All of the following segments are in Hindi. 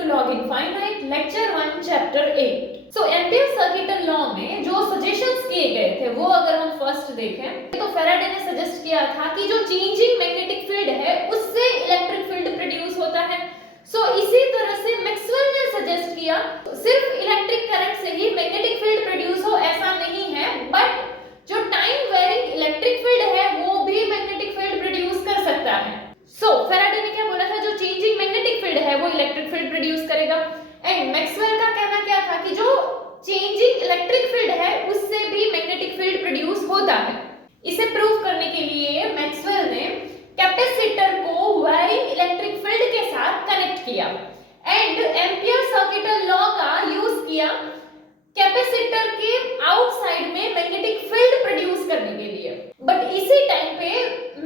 to Log Infinite Lecture 1 Chapter 8. So ampere circuital law में जो सजेशंस किए गए थे वो अगर हम फर्स्ट देखें तो फेराडे ने सजेस्ट किया था कि जो चेंजिंग मैग्नेटिक फील्ड है उससे इलेक्ट्रिक फील्ड प्रोड्यूस होता है। सो इसी तरह से मैक्सवेल ने सजेस्ट किया सिर्फ इलेक्ट्रिक करंट से ही मैग्नेटिक फील्ड प्रोड्यूस हो ऐसा नहीं है, बट जो टाइम वेरिंग इलेक्ट्रिक फील्ड है वो भी मैग्नेटिक फील्ड प्रोड्यूस कर सकता है। सो फेराडे ने क्या बोला था, जो चेंजिंग मैग्नेटिक फील्ड है वो इलेक्ट्रिक फील्ड प्रोड्यूस करेगा। एंड मैक्सवेल का कहना क्या था कि जो चेंजिंग इलेक्ट्रिक फील्ड है उससे भी मैग्नेटिक फील्ड प्रोड्यूस होता है। इसे प्रूव करने के लिए मैक्सवेल ने कैपेसिटर को वेरिंग इलेक्ट्रिक फील्ड के साथ कनेक्ट किया एंड एम्पियर सर्किटल लॉ का यूज किया कैपेसिटर के आउटसाइड में मैग्नेटिक फील्ड प्रोड्यूस करने के लिए। बट इसी टाइम पे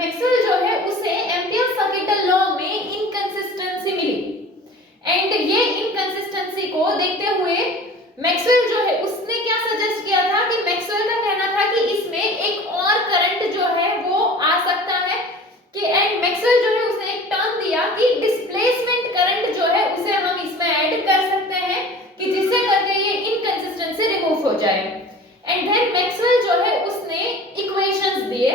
मैक्सवेल जो है उसे एम्पियर सर्किटल लॉ में इनकंसिस्टेंसी मिली एंड ये इनकंसिस्टेंसी को देखते हुए मैक्सवेल जो है उसने क्या सजेस्ट किया था कि मैक्सवेल का कहना था कि इसमें एक और करंट जो है वो आ सकता है कि एंड मैक्सवेल जो है उसने एक टर्म दिया कि डिस्प्लेसमेंट करंट जो है उसे हम इसमें ऐड कर सकते हैं कि जिससे करके ये इनकंसिस्टेंसी रिमूव हो जाए। एंड देन मैक्सवेल जो है उसने इक्वेशंस दिए,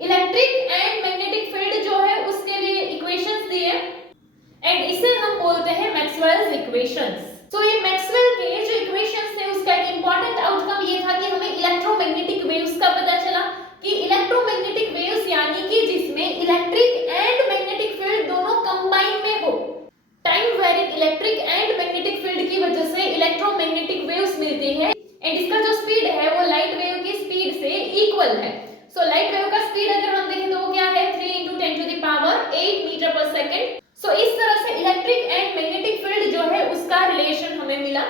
इलेक्ट्रिक एंड मैग्नेटिक फील्ड जो है उसके लिए इक्वेशंस दिए एंड इसे हम बोलते हैं मैक्सवेल्स इक्वेशंस। तो ये मैक्सवेल के जो इक्वेशंस थे उसका एक इंपॉर्टेंट आउटकम ये था कि हमें इलेक्ट्रोमैग्नेटिक वेव्स का पता चला कि इलेक्ट्रोमैग्नेटिक वेव्स यानी कि जिसमें इलेक्ट्रिक एंड मैग्नेटिक फील्ड दोनों कंबाइन में हो। Time varying electric and magnetic field की वजह से इलेक्ट्रोमैग्नेटिक वेव्स मिलती है एंड इसका जो स्पीड है वो लाइट वेव की स्पीड से इक्वल है। सो लाइट वेव का स्पीड अगर हम देखें तो वो क्या है 3 × 10⁸ मीटर पर सेकंड। सो इस तरह से इलेक्ट्रिक एंड मैग्नेटिक फील्ड जो है उसका रिलेशन हमें मिला।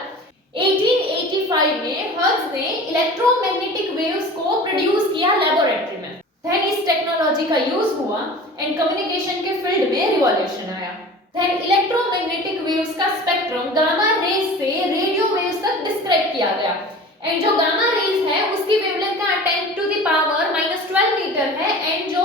1885 में हर्ट्ज ने इलेक्ट्रोमैग्नेटिक वेव्स को प्रोड्यूस किया लेबोरेटरी में। देन इस टेक्नोलॉजी का यूज हुआ एंड कम्युनिकेशन के फील्ड में रिवॉल्यूशन आया। देन इलेक्ट्रोमैग्नेटिक वेव्स का स्पेक्ट्रम गामा रेज से रेडियो वेव्स तक डिस्क्राइब किया गया एंड जो गामा रेज है उसकी वेवलेंथ का 10⁻⁻12 मीटर है एंड जो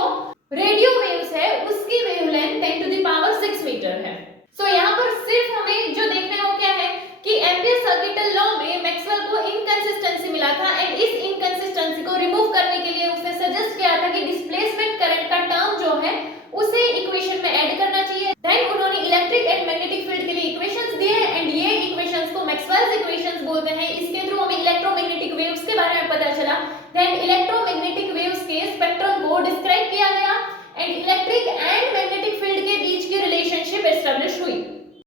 रेडियो वेव्स है उसकी वेवलेंथ 10⁻6 मीटर है। सो यहाँ पर सिर्फ हमें जो देखना है वो क्या है कि एम्पियर सर्किटल लॉ में मैक्सवेल को इनकंसिस्टेंसी मिला था एंड इस इनकंसिस्टेंसी को रिमूव करने के लिए उसने सजेस्ट किया था कि डिस्प्लेसमेंट करंट का टर्म जो है उसे इक्वेशन में ऐड करना चाहिए। देन उन्होंने इलेक्ट्रिक एंड मैग्नेटिक फील्ड के लिए इक्वेशंस दिए एंड ये इक्वेशंस को मैक्सवेल्स इक्वेशंस बोलते हैं। इसके थ्रू हमें इलेक्ट्रोमैग्नेटिक वेव्स के बारे में पता चला। देन इलेक्ट्रोमैग्नेटिक वेव्स के स्पेक्ट्रम को डिस्क्राइब किया गया एंड